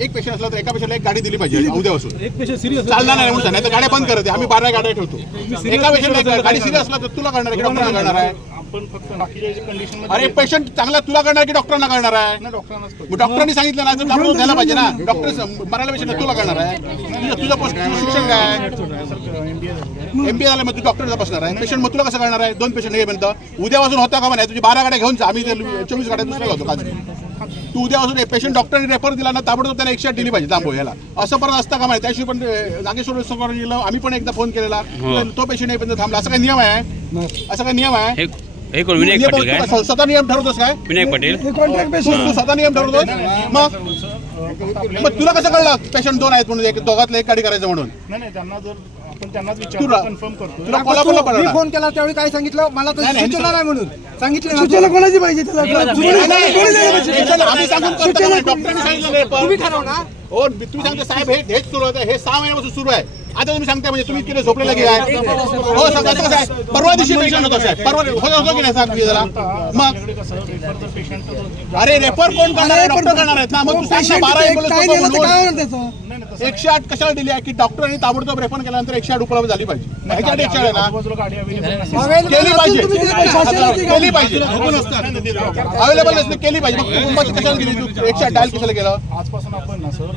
एक पेशंट असला तर एका पेशंटला एक गाडी दिली पाहिजे उद्यापासून. एक पेशंट सिरियस चालणार नाही म्हणून नाही तर गाड्या बंद करते. आम्ही बारा गाड्या ठेवतो. एका पेशंटला गाडी सिरियस असला तर तुला करणार आहे की डॉक्टरना करणार आहे? आपण फक्त बाकीच्या कंडिशन अरे पेशंट चांगला तुला करणार की डॉक्टरना करणार आहे? डॉक्टरांनी सांगितलं ना तर आपण द्यायला पाहिजे ना. डॉक्टर मरायला पेशंट तुला करणार आहे? तुझं- पोस्ट शिक्षण काय एमबीए झालं मग तू डॉक्टर बसणार आहे. पेशंट मग तुला कसं करणार आहे? दोन पेशंट म्हणतं उद्यापासून होता का म्हणे तुझी बारा गाड्या घेऊन जा. आम्ही ते चोवीस गाड्या दुसऱ्याला होतो काल. तू उद्यापासून पेशंट डॉक्टरने रेफर दिला ना ताबडतोब त्याला एकशे दिली पाहिजे तांबो याला. असं परत असतं का माहिती? त्याशिवाय पण नागेश्वर सोमवारीला आम्ही पण एकदा फोन केलेला. तो पेशंट येईपर्यंत थांबला. असं काही नियम आहे? असं काही नियम आहे? स्वतः नियम ठरवतोस काय? विनायक पाटील. स्वतः नियम ठरवतोस? मग? मग तुला कसं कळलं? पेशंट दोन आहेत म्हणून एक दोघातलं एक गाडी करायचं म्हणून. त्यांनाच तुला- विचारतो कन्फर्म करतो तुला कोल्हापूरला मी फोन केला त्यावेळी काय सांगितलं? मला तर सूचना नाही म्हणून. सांगितलं सूचना कोणाची पाहिजे त्याला? नाही, नाही, पेशंट आम्ही सांगून करतो? डॉक्टरांनी सांगितलं नाही पण. तुम्ही ठरव ना. हो तुम्ही सांगता साहेब हे हेच सुरू आहे हे सहा महिन्यापासून सुरू आहे. आता तुम्ही सांगता म्हणजे तुम्ही किती झोपलेला की काय? हो सांगा कसं आहे परवा दिवशी पेशंट होतो साहेब. परवा होतो होतो की नाही सांग जरा. मग? अरे रेफर कोण करणार आहे? डॉक्टर करणार आहेत ना. मग ना बारा त्याचं एकशे आठ कशाला दिली आहे? की डॉक्टरांनी ताबडतोब रेफर केल्यानंतर एकशे आठ उपलब्ध झाली पाहिजे. ह्याच्यासाठी एकशे आठ आहे ना? नसेल केली पाहिजे. केली पाहिजे. अवेलेबल नसते केली पाहिजे. मग कुटुंबाची कशाला गेली तू? एकशे आठ डायल कशाला गेलं आजपासून आपण ना सर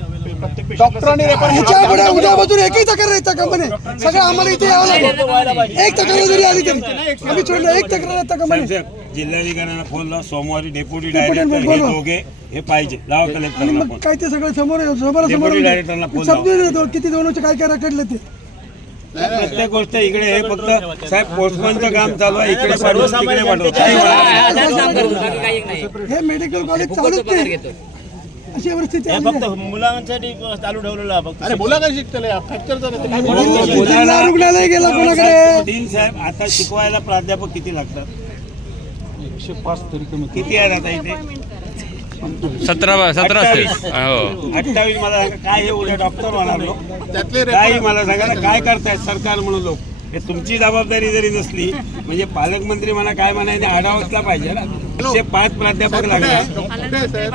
डॉक्टरांनी रेफर ह्याच्या पुढे उद्यापासून एकही तक्रार येतात का म्हणे सगळं आम्हाला इथे यावं लागेल. एक तक्रार जरी आली तरी. आम्ही सोडलं एक तक्रार म्हणे जिल्हाधिकाऱ्यांना फोन लाव सोमवारी डेप्युटी डायरेक्टर हे. दोघे हे पाहिजे. लावा कलेक्टरला फोन काय ते सगळं समोर समोर समोर फोन समजून येतो किती दोनचे काय काय रखडले ते. प्रत्येक गोष्ट इकडे हे फक्त साहेब पोस्टमनचं काम चालू आहे. इकडे पाठवून तिकडे म्हणा. हे मेडिकल कॉलेज चालूच ते अशी परिस्थिती आली आहे. मुलांसाठी चालू ठेवलेला फक्त अरे बोला काय शिकतले? फ्रॅक्चरचा काय जिल्हा बोलू? जिल्हा रुग्णालय गेला कोणाकडे? डीन साहेब आता शिकवायला प्राध्यापक किती लागतात? एकशे पाच तरी कमी किती आहेत आता इथे? सतरा सतरा हो. अठ्ठावीस मला सांगा काय हे उद्या डॉक्टर होणार लोक? त्यातले काही मला सांगा ना, काय करतायत सरकार म्हणून लोक? हे तुमची जबाबदारी जरी नसली म्हणजे पालकमंत्री म्हणा काय म्हणायने आढावाचला पाहिजे ना. एकशे पाच प्राध्यापक आहे साहेब?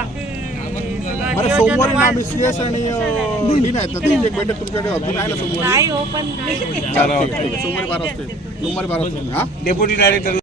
अरे सोमवारी ना आम्ही सीएस आणि डीन आहेत ना त्यांची एक बैठक तुमच्याकडे होती नाही ना सोमवारी नाही हो पण चालेल, ठीक आहे. सोमवारी बारा वाजता येईल. सोमवारी बारा वाजता येईल. हा डेप्युटी डायरेक्टर